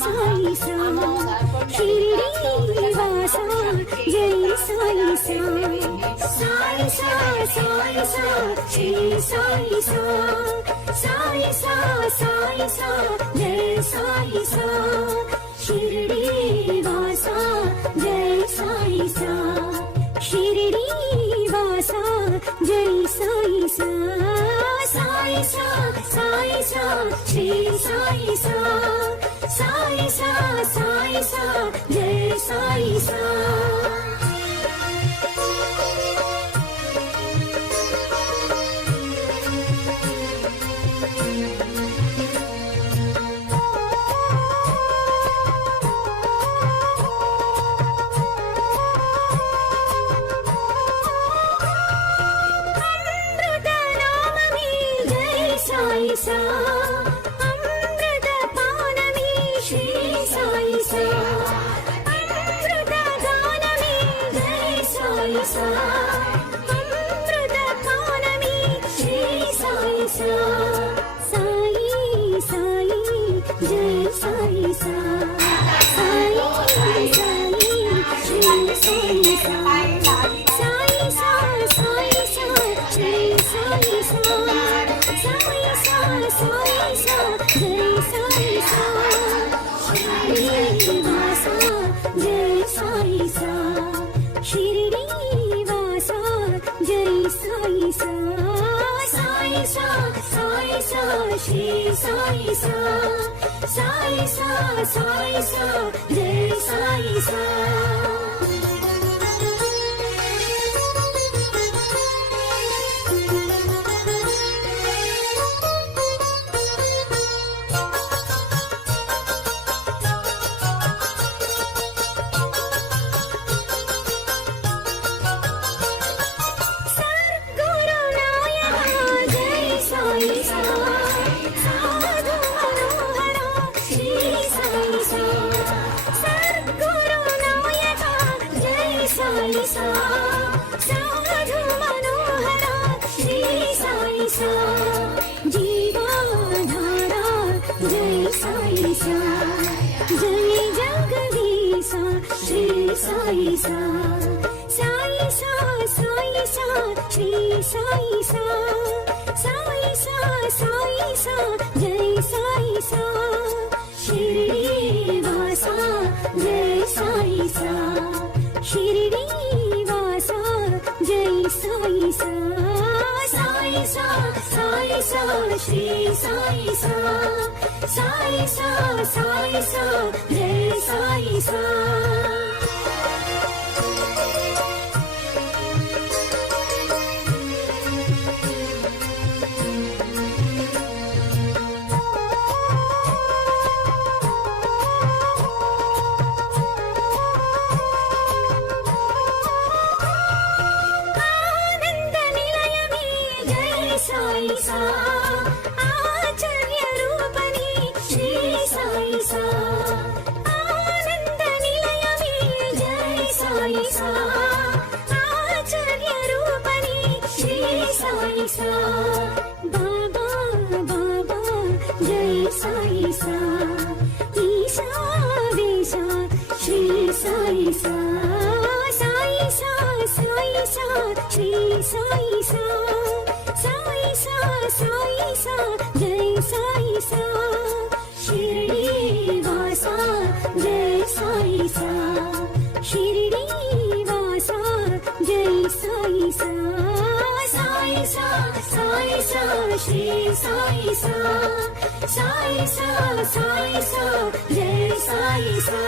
సాయి సా షిరిడి వాసా జై సాయి సా సాయి సా సాయి సా శ్రీ సాయి సా సాయి సా సాయి సా జై సాయి సా షిరిడి వాసా జై సాయి సా షిరిడి వాసా జై సాయి సా సాయి సా సాయి సా శ్రీ సాయి సా సాయి సా సాయి సా జై సాయి సా సాయి సా అమృత పానమే శ్రీ సాయి సా అమృత గానమే జై సాయి సా అమృత పానమే శ్రీ సాయి సా సాయి సాయి జై సాయి సా సాయి సాయి శ్రీ సాయి సా సాయి సా సాయి సా శ్రీ సాయి సా సాయి సా సాయి సా జై సాయి సా షిరిడి వాసా జై సాయి సా షిరిడి వాసా జై సాయి సా సాయి సా సాయి సా శ్రీ సాయి సా సాయి సా సాయి సా జై సాయి సా సాయి సా సాధు మనోహర శ్రీ సాయి సా జీవధారా జై సాయి సా జై జగదీశ శ్రీ సాయి సా సాయి సా సాయి సా శ్రీ సాయి సా సాయి సా సాయి సా జై సాయి సా షిరిడి వాసా జై సాయి సా షిరిడి వాసా జై సాయి సా సాయి సా సాయి సా శ్రీ సాయి సా సాయి సా సాయి సా జై సాయి సా సాయి సా ఆచార్య రూపని శ్రీ సాయి సా ఆనంద నిలయమే జై సాయి సా ఆచార్య రూపని శ్రీ సాయి సా బాబా బాబా జై సాయి సా ఈశా వేశ శ్రీ సాయి సా సాయి సా సాయి సా శ్రీ సాయి సా సాయి సా సాయి సా జై సాయి సా షిరిడి వాసా జై సాయి సా షిరిడి వాసా జై సాయి సా సాయి సా సాయి సా శ్రీ సాయి సా సాయి సా సాయి సా జై సాయి సా